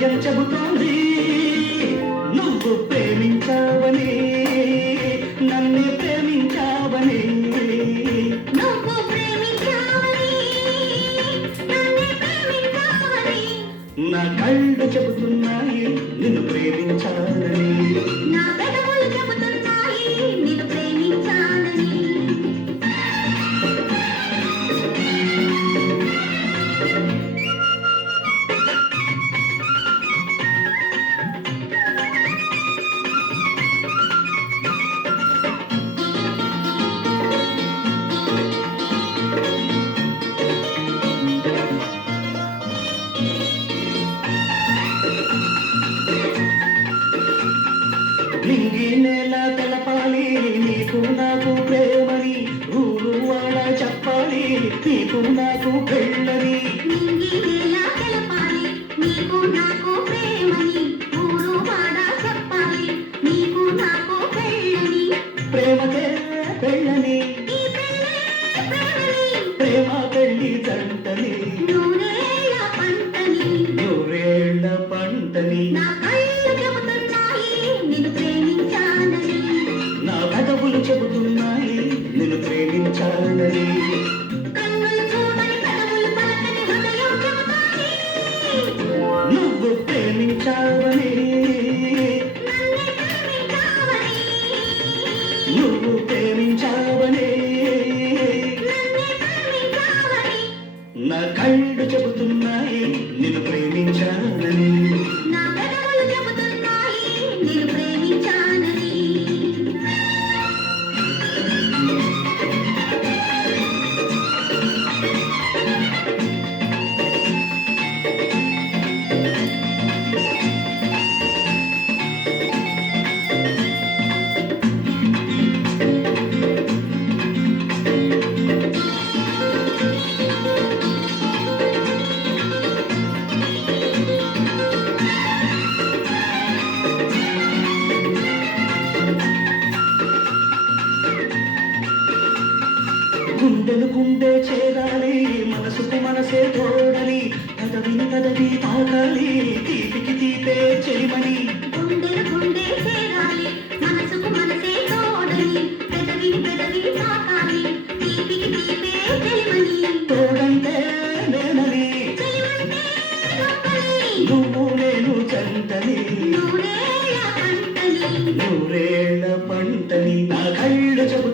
హృదయం చెబుతోంది నువ్వు ప్రేమించావని, నన్ను ప్రేమించావని. నువ్వు ప్రేమించావని, నన్ను ప్రేమించావని. నా కళ్ళు చెబుతున్నాయి నిన్ను ప్రేమించాలని. నా పెదవులు చెబుతున్నాయి నిన్ను ప్రేమించాలని. నింగి నేల తెలపాలి నీకు నాకు ప్రేమని, ఊరు వాడ చెప్పాలి నీకు నాకు పెళ్ళని. నింగి నేల తెలపాలి నీకు నాకు ప్రేమని, ఊరు వాడ చెప్పాలి నీకు నాకు పెళ్ళని. ప్రేమకే పెళ్ళని, ఈ పెళ్ళే ప్రేమని, ప్రేమ పెళ్ళి జంటని, నూరేళ్ల పంటని. నూరేళ్ల పంటని. నా కళ్ళు చెబుతున్నాయి నిన్ను ప్రేమించాలని. నా పెదవులు చెబుతున్నాయి నిన్ను ప్రేమించాలని. కన్నులు చూడని పెదవులు పలకని హృదయం చెబుతాయి నువ్వు ప్రేమించావని, నన్నే ప్రేమించావని. నువ్వు ప్రేమించావని. నన్నే ప్రేమించావని. నా కళ్ళు చెబుతున్నాయి నిన్ను ప్రేమించాలని. నా పెదవులు చెబుతున్నాయి నిన్ను ప్రేమించాలని. గుండెను గుండె చేరాలి, మనసుకు మనసే తోడని, పదవిని పదవి తాకాలి తీపికి తీపే చేయమని. గుండెలు గుండె చేరాలి, మనసుకు మనసే తోడని, పెదవిని పెదవి తాకాలి తీపికి తీపే చెలిమని. తోడంటే నేనని, చెలిమంటే నువ్వని, నువ్వు నేను జంటని, నూరేళ్ల పంటని. నూరేళ్ల పంటని. నా కళ్ళు చెబుతున్నాయి